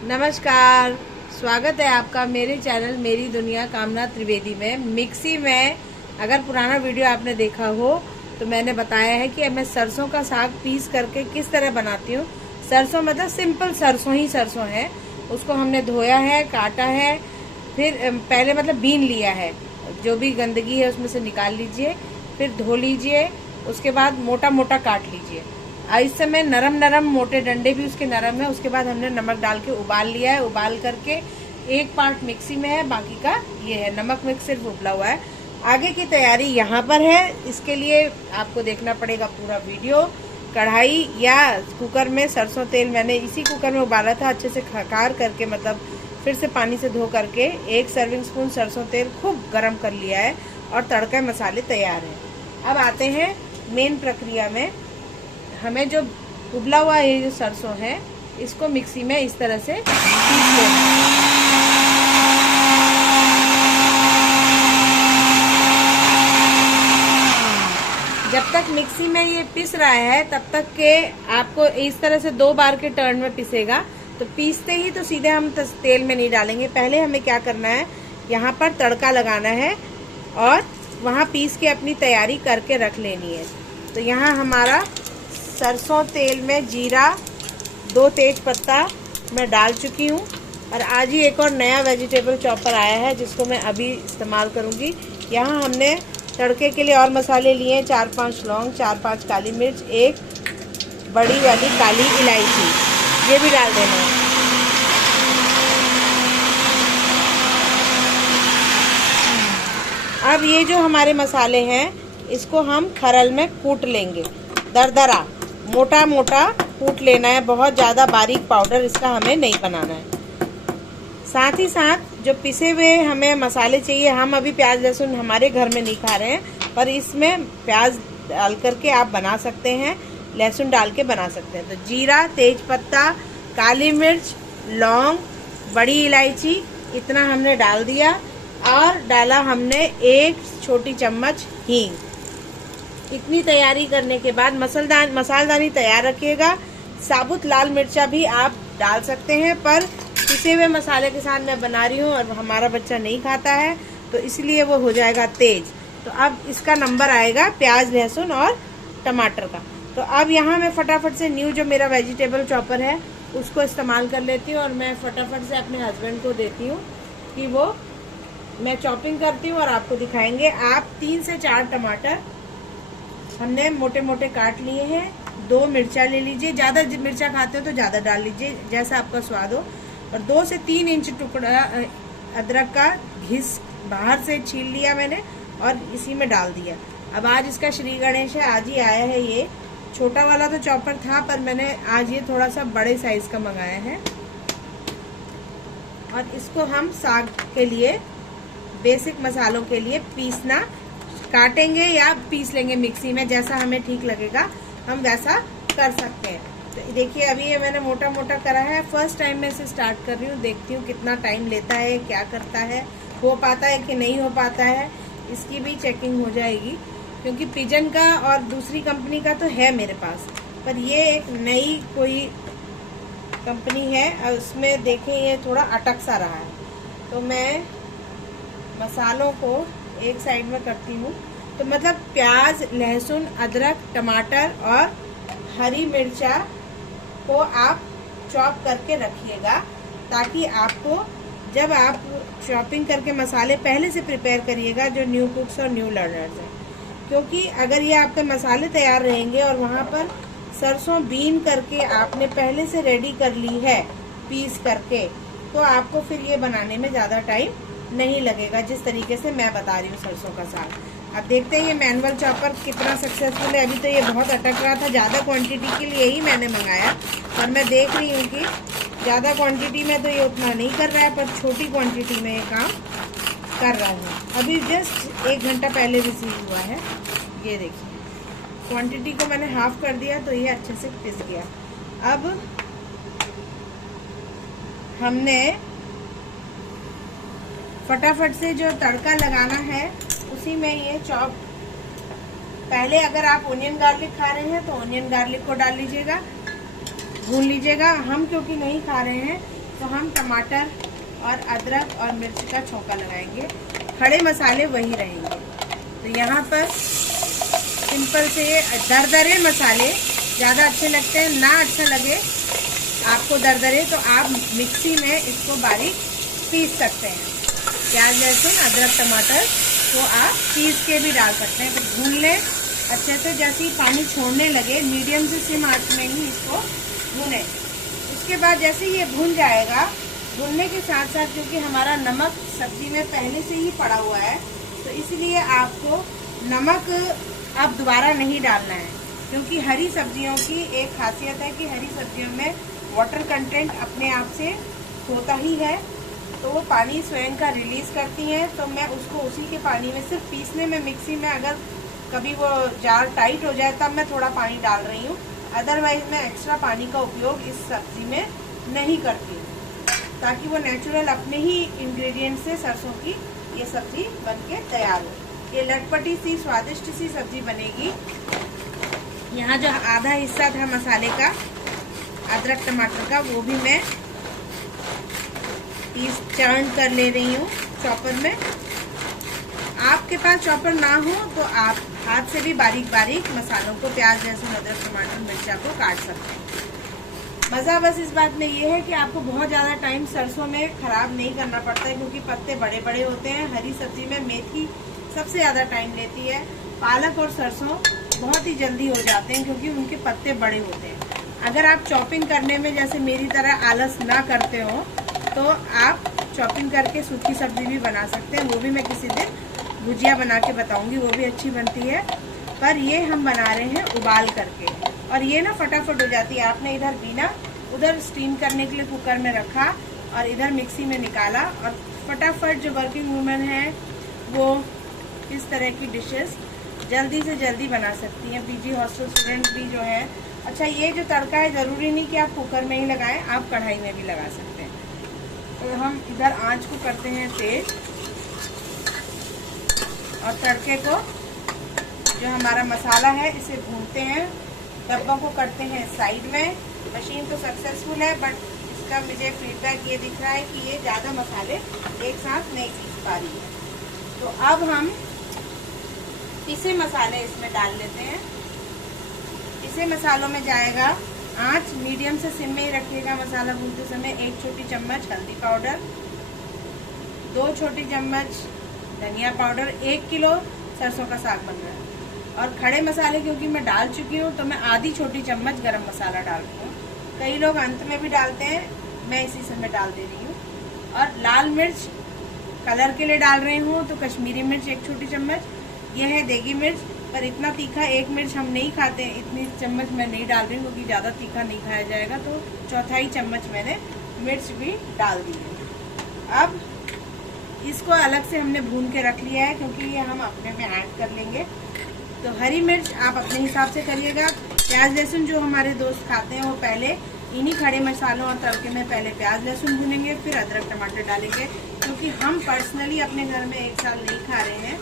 नमस्कार, स्वागत है आपका मेरे चैनल मेरी दुनिया कामना त्रिवेदी में। मिक्सी में अगर पुराना वीडियो आपने देखा हो तो मैंने बताया है कि मैं सरसों का साग पीस करके किस तरह बनाती हूँ। सरसों मतलब सिंपल सरसों ही सरसों है, उसको हमने धोया है, काटा है, फिर पहले मतलब बीन लिया है, जो भी गंदगी है उसमें से निकाल लीजिए, फिर धो लीजिए, उसके बाद मोटा मोटा काट लीजिए। इस समय नरम नरम मोटे डंडे भी उसके नरम है। उसके बाद हमने नमक डाल के उबाल लिया है। उबाल करके एक पार्ट मिक्सी में है, बाकी का ये है, नमक मिक्स सिर्फ उबला हुआ है। आगे की तैयारी यहाँ पर है। इसके लिए आपको देखना पड़ेगा पूरा वीडियो। कढ़ाई या कुकर में सरसों तेल मैंने इसी कुकर में उबाला था, अच्छे से खकार करके, मतलब फिर से पानी से धो करके 1 सर्विंग स्पून सरसों तेल खूब गर्म कर लिया है और तड़का मसाले तैयार हैं। अब आते हैं मेन प्रक्रिया में। हमें जो उबला हुआ ये जो सरसों है इसको मिक्सी में इस तरह से पीस लेना है। जब तक मिक्सी में ये पिस रहा है तब तक के आपको इस तरह से 2 बार के टर्न में पिसेगा। तो पीसते ही तो सीधे हम तेल में नहीं डालेंगे। पहले हमें क्या करना है, यहाँ पर तड़का लगाना है और वहाँ पीस के अपनी तैयारी करके रख लेनी है। तो यहाँ हमारा सरसों तेल में जीरा, 2 तेज पत्ता मैं डाल चुकी हूँ। और आज ही एक और नया वेजिटेबल चॉपर आया है जिसको मैं अभी इस्तेमाल करूँगी। यहाँ हमने तड़के के लिए और मसाले लिए, 4-5 लौंग, 4-5 काली मिर्च, 1 बड़ी वाली काली इलायची, ये भी डाल देना है। अब ये जो हमारे मसाले हैं इसको हम खरल में कूट लेंगे। दरदरा मोटा मोटा कूट लेना है, बहुत ज़्यादा बारीक पाउडर इसका हमें नहीं बनाना है। साथ ही साथ जो पिसे हुए हमें मसाले चाहिए, हम अभी प्याज लहसुन हमारे घर में नहीं खा रहे हैं, पर इसमें प्याज डाल करके आप बना सकते हैं, लहसुन डाल के बना सकते हैं। तो जीरा, तेज पत्ता, काली मिर्च, लौंग, बड़ी इलायची, इतना हमने डाल दिया। और डाला हमने 1 छोटी चम्मच हींग। इतनी तैयारी करने के बाद मसालदानी तैयार रखिएगा। साबुत लाल मिर्चा भी आप डाल सकते हैं, पर पिसे हुए मसाले के साथ मैं बना रही हूँ और हमारा बच्चा नहीं खाता है तो इसलिए वो हो जाएगा तेज। तो अब इसका नंबर आएगा प्याज, लहसुन और टमाटर का। तो अब यहाँ मैं फटाफट से न्यू जो मेरा वेजिटेबल चॉपर है उसको इस्तेमाल कर लेती हूँ और मैं फटाफट से अपने हस्बैंड को देती हूँ कि वो मैं चॉपिंग करती हूँ और आपको दिखाएंगे। आप 3 से 4 टमाटर हमने मोटे मोटे काट लिए हैं। 2 मिर्चा ले लीजिए, ज़्यादा मिर्चा खाते हो तो ज़्यादा डाल लीजिए, जैसा आपका स्वाद हो। और 2 से 3 इंच टुकड़ा अदरक का घिस बाहर से छील लिया मैंने और इसी में डाल दिया। अब आज इसका श्री गणेश है, आज ही आया है। ये छोटा वाला तो चॉपर था, पर मैंने आज ये थोड़ा सा बड़े साइज का मंगाया है। और इसको हम साग के लिए, बेसिक मसालों के लिए पीसना, काटेंगे या पीस लेंगे मिक्सी में, जैसा हमें ठीक लगेगा हम वैसा कर सकते हैं। तो देखिए अभी ये मैंने मोटा मोटा करा है। फर्स्ट टाइम मैं इसे स्टार्ट कर रही हूँ, देखती हूँ कितना टाइम लेता है, क्या करता है, हो पाता है कि नहीं हो पाता है, इसकी भी चेकिंग हो जाएगी। क्योंकि पिजन का और दूसरी कंपनी का तो है मेरे पास, पर ये एक नई कोई कंपनी है और उसमें देखें ये थोड़ा अटक सा रहा है। तो मैं मसालों को एक साइड में करती हूँ। तो मतलब प्याज, लहसुन, अदरक, टमाटर और हरी मिर्चा को आप चॉप करके रखिएगा, ताकि आपको जब आप चॉपिंग करके मसाले पहले से प्रिपेयर करिएगा, जो न्यू कुक्स और न्यू लर्नर्स हैं। क्योंकि अगर ये आपके मसाले तैयार रहेंगे और वहाँ पर सरसों बीन करके आपने पहले से रेडी कर ली है पीस करके, तो आपको फिर ये बनाने में ज़्यादा टाइम नहीं लगेगा, जिस तरीके से मैं बता रही हूँ सरसों का साग। अब देखते हैं ये मैनुअल चॉपर कितना सक्सेसफुल है। अभी तो ये बहुत अटक रहा था, ज़्यादा क्वांटिटी के लिए ही मैंने मंगाया, और मैं देख रही हूँ कि ज़्यादा क्वांटिटी में तो ये उतना नहीं कर रहा है, पर छोटी क्वांटिटी में ये काम कर रहा है। अभी जस्ट 1 घंटा पहले रिसीव हुआ है। ये देखिए क्वांटिटी को मैंने हाफ कर दिया तो ये अच्छे से पिस गया। अब हमने फटाफट से जो तड़का लगाना है उसी में ये चॉप, पहले अगर आप ओनियन गार्लिक खा रहे हैं तो ओनियन गार्लिक को डाल लीजिएगा, भून लीजिएगा। हम क्योंकि नहीं खा रहे हैं, तो हम टमाटर और अदरक और मिर्च का छौंका लगाएंगे। खड़े मसाले वही रहेंगे। तो यहाँ पर सिंपल से दरदरे मसाले ज़्यादा अच्छे लगते हैं। ना अच्छा लगे आपको दरदरे तो आप मिक्सी में इसको बारीक पीस सकते हैं। प्याज लहसुन अदरक टमाटर को आप पीस के भी डाल सकते हैं। तो भून लें अच्छे से। जैसे ही पानी छोड़ने लगे मीडियम से सिम आंच में ही इसको भूनें। उसके बाद जैसे ये भून जाएगा, भूनने के साथ साथ क्योंकि हमारा नमक सब्जी में पहले से ही पड़ा हुआ है तो इसलिए आपको नमक अब दोबारा नहीं डालना है। क्योंकि हरी सब्जियों की एक खासियत है कि हरी सब्जियों में वाटर कंटेंट अपने आप से होता ही है, तो वो पानी स्वयं का रिलीज करती हैं। तो मैं उसको उसी के पानी में सिर्फ पीसने में मिक्सी में अगर कभी वो जार टाइट हो जाए तब मैं थोड़ा पानी डाल रही हूँ। अदरवाइज मैं एक्स्ट्रा पानी का उपयोग इस सब्जी में नहीं करती, ताकि वो नेचुरल अपने ही इंग्रेडिएंट से सरसों की ये सब्जी बनके तैयार हो। ये लटपटी सी स्वादिष्ट सी सब्जी बनेगी। यहाँ जो आधा हिस्सा था मसाले का अदरक टमाटर का वो भी मैं पीस चर्न कर ले रही हूँ चॉपर में। आपके पास चॉपर ना हो तो आप हाथ से भी बारीक बारीक मसालों को प्याज लहसुन अदरक टमाटर मिर्चा को काट सकते हैं। मज़ा बस इस बात में ये है कि आपको बहुत ज़्यादा टाइम सरसों में ख़राब नहीं करना पड़ता है, क्योंकि पत्ते बड़े बड़े होते हैं। हरी सब्जी में मेथी सबसे ज़्यादा टाइम लेती है। पालक और सरसों बहुत ही जल्दी हो जाते हैं क्योंकि उनके पत्ते बड़े होते हैं। अगर आप चॉपिंग करने में जैसे मेरी तरह आलस ना करते हो तो आप चॉपिंग करके सूखी सब्जी भी बना सकते हैं। वो भी मैं किसी दिन भुजिया बना के बताऊंगी, वो भी अच्छी बनती है। पर ये हम बना रहे हैं उबाल करके, और ये ना फटाफट हो जाती है। आपने इधर बीना उधर स्टीम करने के लिए कुकर में रखा और इधर मिक्सी में निकाला, और फटाफट जो वर्किंग वूमेन है वो इस तरह की डिशेस जल्दी से जल्दी बना सकती हैं। पीजी हॉस्टल स्टूडेंट भी जो है। अच्छा, ये जो तड़का है ज़रूरी नहीं कि आप कुकर में ही लगाएं, आप कढ़ाई में भी लगा सकते हैं। तो हम इधर आंच को करते हैं तेज, और तड़के को जो हमारा मसाला है इसे भूनते हैं। डब्बों को करते हैं साइड में। मशीन तो सक्सेसफुल है, बट इसका मुझे फीडबैक ये दिख रहा है कि ये ज़्यादा मसाले एक साथ नहीं पीस पा रही है। तो अब हम पिसे मसाले इसमें डाल लेते हैं। पिसे मसालों में जाएगा, आंच मीडियम से सिम में ही रखिएगा मसाला भूनते समय। 1 छोटी चम्मच हल्दी पाउडर, 2 छोटी चम्मच धनिया पाउडर। 1 किलो सरसों का साग बन रहा है। और खड़े मसाले क्योंकि मैं डाल चुकी हूँ तो मैं आधी छोटी चम्मच गरम मसाला डाल रही हूँ। कई लोग अंत में भी डालते हैं, मैं इसी समय डाल दे रही हूँ। और लाल मिर्च कलर के लिए डाल रही हूँ तो कश्मीरी मिर्च 1 छोटी चम्मच। यह है देगी मिर्च, पर इतना तीखा 1 मिर्च हम नहीं खाते हैं, इतनी चम्मच मैं नहीं डाल रही हूँ क्योंकि ज़्यादा तीखा नहीं खाया जाएगा। तो 1/4 चम्मच मैंने मिर्च भी डाल दी है। अब इसको अलग से हमने भून के रख लिया है क्योंकि ये हम अपने में ऐड कर लेंगे। तो हरी मिर्च आप अपने हिसाब से करिएगा। प्याज लहसुन जो हमारे दोस्त खाते हैं वो पहले इन्हीं खड़े मसालों और तड़के में पहले प्याज लहसुन भूनेंगे, फिर अदरक टमाटर डालेंगे। क्योंकि हम पर्सनली अपने घर में 1 साल नहीं खा रहे हैं,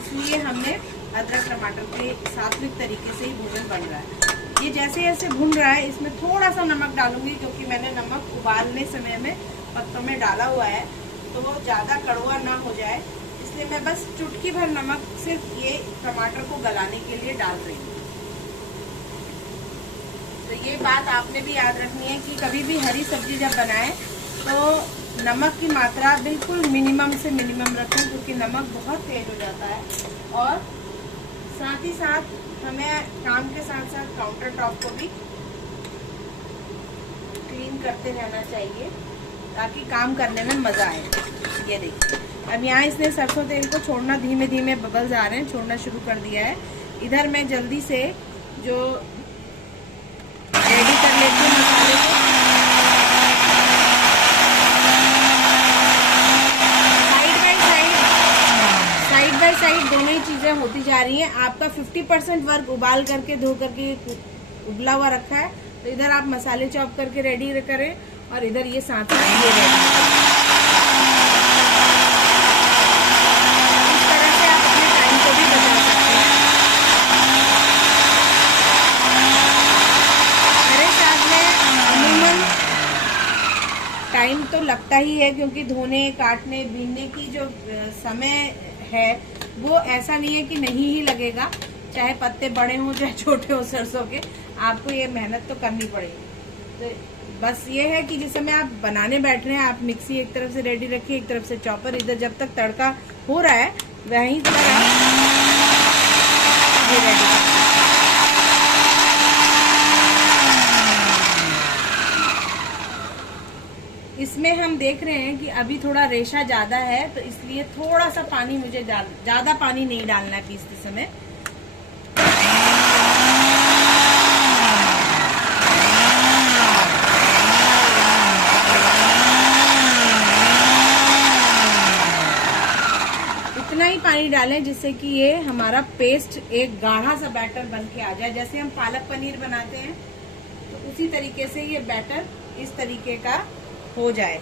इसलिए हमने अदरक टमाटर के सात्विक तरीके से ही भोजन बन रहा है। ये जैसे जैसे भून रहा है इसमें थोड़ा सा नमक डालूंगी, क्योंकि मैंने नमक उबालने समय में पत्तों में डाला हुआ है तो वो ज़्यादा कड़वा ना हो जाए, इसलिए मैं बस चुटकी भर नमक सिर्फ ये टमाटर को गलाने के लिए डाल रही हूँ। तो ये बात आपने भी याद रखनी है कि कभी भी हरी सब्जी जब बनाएं तो नमक की मात्रा बिल्कुल मिनिमम से मिनिमम रखें, क्योंकि नमक बहुत तेज हो जाता है। और साथ ही साथ हमें काम के साथ साथ काउंटर टॉप को भी क्लीन करते रहना चाहिए ताकि काम करने में मज़ा आए। ये देखिए, अब यहाँ इसने सरसों तेल को छोड़ना, धीमे धीमे बबल्स आ रहे हैं, छोड़ना शुरू कर दिया है। इधर मैं जल्दी से जो रेडी कर लेती हूँ मसाले को। साइड बाय साइड दोनों ही चीज़ें होती जा रही हैं। आपका 50% वर्क उबाल करके धो करके उबला हुआ रखा है, तो इधर आप मसाले चॉप करके रेडी करें और इधर ये साथ में ये रेडी। इस तरह से आप अपने टाइम को भी बचा सकते हैं। मेरे साथ में अमूमन टाइम तो लगता ही है, क्योंकि धोने, काटने, बीनने की जो समय है वो ऐसा नहीं है कि नहीं ही लगेगा, चाहे पत्ते बड़े हों चाहे छोटे हो सरसों के, आपको ये मेहनत तो करनी पड़ेगी। तो बस ये है कि जिस समय आप बनाने बैठ रहे हैं, आप मिक्सी एक तरफ से रेडी रखिए, एक तरफ से चॉपर, इधर जब तक तड़का हो रहा है वहीं पर ये रेडी। इसमें हम देख रहे हैं कि अभी थोड़ा रेशा ज्यादा है, तो इसलिए थोड़ा सा पानी मुझे ज्यादा पानी नहीं डालना है पीसते समय। इतना ही पानी डालें जिससे कि ये हमारा पेस्ट एक गाढ़ा सा बैटर बन के आ जाए। जैसे हम पालक पनीर बनाते हैं तो उसी तरीके से ये बैटर इस तरीके का हो जाए,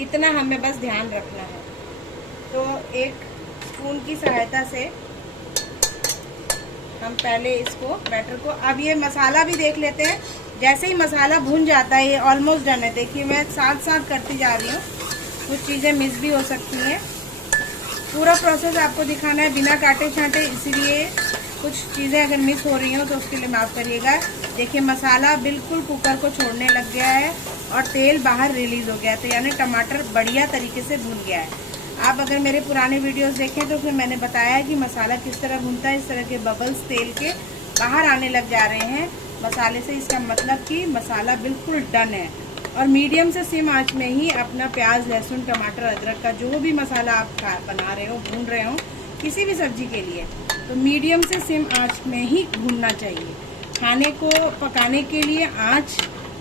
इतना हमें बस ध्यान रखना है। तो एक स्पून की सहायता से हम पहले इसको बैटर को, अब ये मसाला भी देख लेते हैं। जैसे ही मसाला भुन जाता है, ये ऑलमोस्ट डन है। देखिए मैं साथ साथ करती जा रही हूँ, कुछ चीजें मिस भी हो सकती हैं। पूरा प्रोसेस आपको दिखाना है बिना काटे छांटे, इसीलिए कुछ चीजें अगर मिस हो रही हो तो उसके लिए माफ करिएगा। देखिए मसाला बिल्कुल कुकर को छोड़ने लग गया है और तेल बाहर रिलीज हो गया है, तो यानी टमाटर बढ़िया तरीके से भुन गया है। आप अगर मेरे पुराने वीडियोस देखें तो फिर मैंने बताया है कि मसाला किस तरह भुनता है। इस तरह के बबल्स तेल के बाहर आने लग जा रहे हैं मसाले से, इसका मतलब कि मसाला बिल्कुल डन है। और मीडियम से सिम आंच में ही अपना प्याज, लहसुन, टमाटर, अदरक का जो भी मसाला आप बना रहे हो, भून रहे हो किसी भी सब्जी के लिए, तो मीडियम से सिम आंच में ही भूनना चाहिए। खाने को पकाने के लिए आंच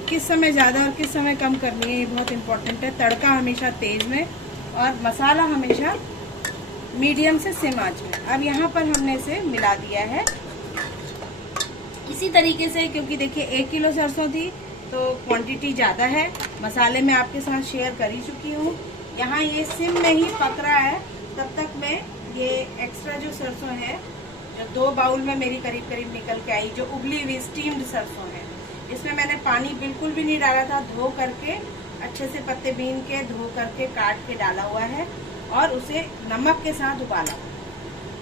किस समय ज़्यादा और किस समय कम करनी है, ये बहुत इम्पोर्टेंट है। तड़का हमेशा तेज में और मसाला हमेशा मीडियम से सिम आंच में। अब यहाँ पर हमने इसे मिला दिया है इसी तरीके से, क्योंकि देखिए 1 किलो सरसों थी तो क्वांटिटी ज़्यादा है। मसाले में आपके साथ शेयर कर ही चुकी हूँ। यहाँ ये सिम में ही पक रहा है, तब तक मैं ये एक्स्ट्रा जो सरसों है, जो 2 बाउल में मेरी करीब करीब निकल के आई, जो उबली हुई स्टीम्ड सरसों है, इसमें मैंने पानी बिल्कुल भी नहीं डाला था। धो करके अच्छे से पत्ते बीन के, धो करके काट के डाला हुआ है और उसे नमक के साथ उबाला,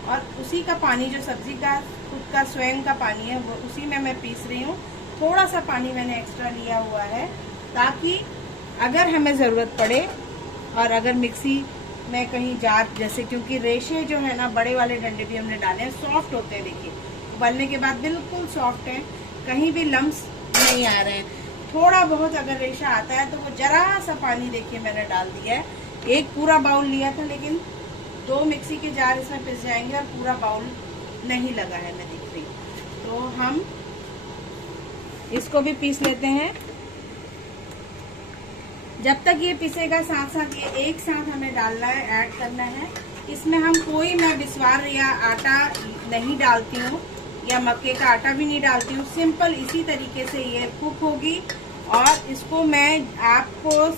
और उसी का पानी जो सब्जी का खुद का स्वयं का पानी है वो उसी में मैं पीस रही हूँ। थोड़ा सा पानी मैंने एक्स्ट्रा लिया हुआ है ताकि अगर हमें ज़रूरत पड़े, और अगर मिक्सी में कहीं जार, जैसे क्योंकि रेशे जो है ना, बड़े वाले डंडे भी हमने डाले हैं, सॉफ्ट होते हैं। देखिए उबलने के बाद बिल्कुल सॉफ्ट हैं, कहीं भी लम्स नहीं आ रहे हैं। थोड़ा बहुत अगर रेशा आता है तो वो जरा सा पानी देखिए मैंने डाल दिया है। एक पूरा बाउल लिया था, लेकिन 2 मिक्सी के जार इसमें पिस जाएंगे और पूरा बाउल नहीं लगा है, मैं देख रही। तो हम इसको भी पीस लेते हैं। जब तक ये पिसेगा साथ साथ ये एक साथ हमें डालना है, ऐड करना है। इसमें हम कोई, मैं बिस्वार या आटा नहीं डालती हूँ या मक्के का आटा भी नहीं डालती हूँ। सिंपल इसी तरीके से ये कुक होगी और इसको मैं आपको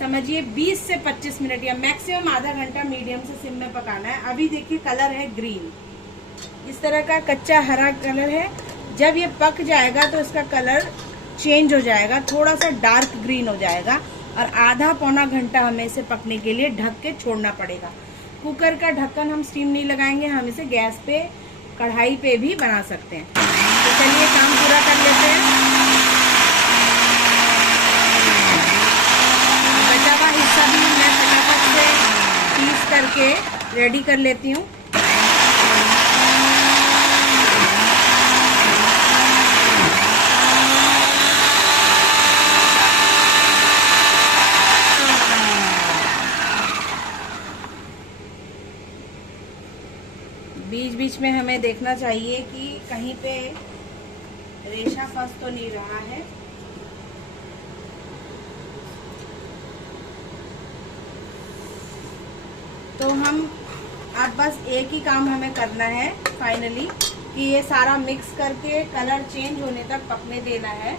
समझिए 20 से 25 मिनट या मैक्सिमम आधा घंटा मीडियम से सिम में पकाना है। अभी देखिए कलर है ग्रीन, इस तरह का कच्चा हरा कलर है। जब ये पक जाएगा तो इसका कलर चेंज हो जाएगा, थोड़ा सा डार्क ग्रीन हो जाएगा, और आधा पौना घंटा हमें इसे पकने के लिए ढक के छोड़ना पड़ेगा। कुकर का ढक्कन हम स्टीम नहीं लगाएंगे, हम इसे गैस पे, कढ़ाई पे भी बना सकते हैं। तो चलिए काम पूरा कर लेते हैं। बचा हुआ हिस्सा भी मैं फटाफट से पीस करके रेडी कर लेती हूँ। बीच बीच में हमें देखना चाहिए कि कहीं पे रेशा फंस तो नहीं रहा है। तो हम अब बस एक ही काम हमें करना है फाइनली, कि ये सारा मिक्स करके कलर चेंज होने तक पकने देना है।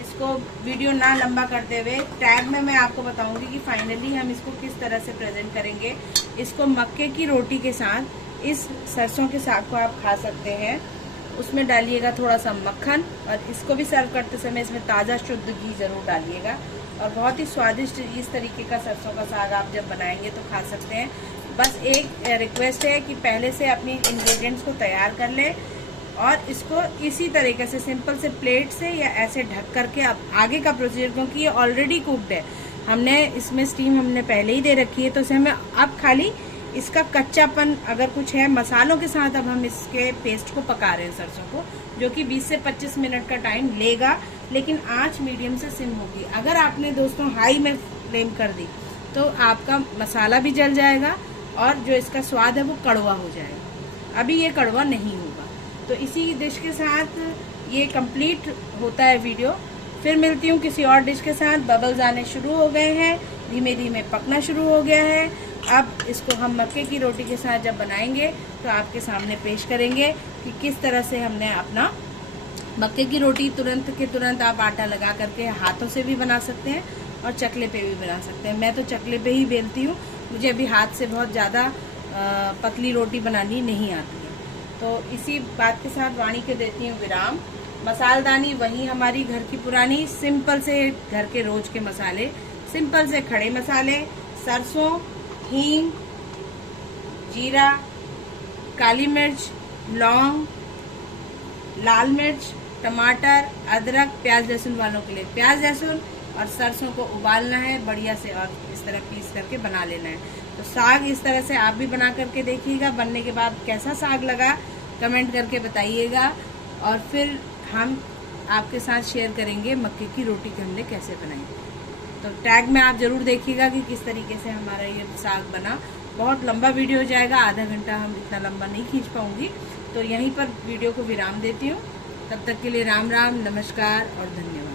इसको वीडियो ना लंबा करते हुए टैग में मैं आपको बताऊंगी कि फाइनली हम इसको किस तरह से प्रेजेंट करेंगे। इसको मक्के की रोटी के साथ, इस सरसों के साग को आप खा सकते हैं। उसमें डालिएगा थोड़ा सा मक्खन, और इसको भी सर्व करते समय इसमें ताज़ा शुद्ध घी ज़रूर डालिएगा। और बहुत ही स्वादिष्ट इस तरीके का सरसों का साग आप जब बनाएंगे तो खा सकते हैं। बस एक रिक्वेस्ट है कि पहले से अपनी इंग्रेडिएंट्स को तैयार कर लें और इसको इसी तरीके से सिंपल से प्लेट से या ऐसे ढक करके अब आगे का प्रोसीजर, क्योंकि ये ऑलरेडी कुक्ड है, हमने इसमें स्टीम हमने पहले ही दे रखी है, तो इसे हमें अब खाली इसका कच्चापन अगर कुछ है मसालों के साथ अब हम इसके पेस्ट को पका रहे हैं सरसों को, जो कि 20 से 25 मिनट का टाइम लेगा, लेकिन आंच मीडियम से सिम होगी। अगर आपने दोस्तों हाई में फ्लेम कर दी तो आपका मसाला भी जल जाएगा और जो इसका स्वाद है वो कड़वा हो जाएगा। अभी ये कड़वा नहीं होगा। तो इसी डिश के साथ ये कंप्लीट होता है वीडियो। फिर मिलती हूँ किसी और डिश के साथ। बबल्स आने शुरू हो गए हैं, धीमे धीमे पकना शुरू हो गया है। अब इसको हम मक्के की रोटी के साथ जब बनाएंगे तो आपके सामने पेश करेंगे कि किस तरह से हमने अपना मक्के की रोटी तुरंत के तुरंत आप आटा लगा करके हाथों से भी बना सकते हैं और चकले पे भी बना सकते हैं। मैं तो चकले पे ही बेलती हूँ, मुझे अभी हाथ से बहुत ज़्यादा पतली रोटी बनानी नहीं आती है। तो इसी बात के साथ वाणी के देती हूँ विराम। मसालदानी वही हमारी घर की पुरानी, सिंपल से घर के रोज के मसाले, सिंपल से खड़े मसाले, सरसों, हींग, जीरा, काली मिर्च, लौंग, लाल मिर्च, टमाटर, अदरक, प्याज लहसुन वालों के लिए प्याज लहसुन, और सरसों को उबालना है बढ़िया से और इस तरह पीस करके बना लेना है। तो साग इस तरह से आप भी बना करके देखिएगा, बनने के बाद कैसा साग लगा कमेंट करके बताइएगा, और फिर हम आपके साथ शेयर करेंगे मक्के की रोटी के हमने कैसे बनाई। तो टैग में आप जरूर देखिएगा कि किस तरीके से हमारा ये साग बना। बहुत लंबा वीडियो हो जाएगा, आधा घंटा हम इतना लंबा नहीं खींच पाऊंगी, तो यहीं पर वीडियो को विराम देती हूँ। तब तक के लिए राम राम, नमस्कार और धन्यवाद।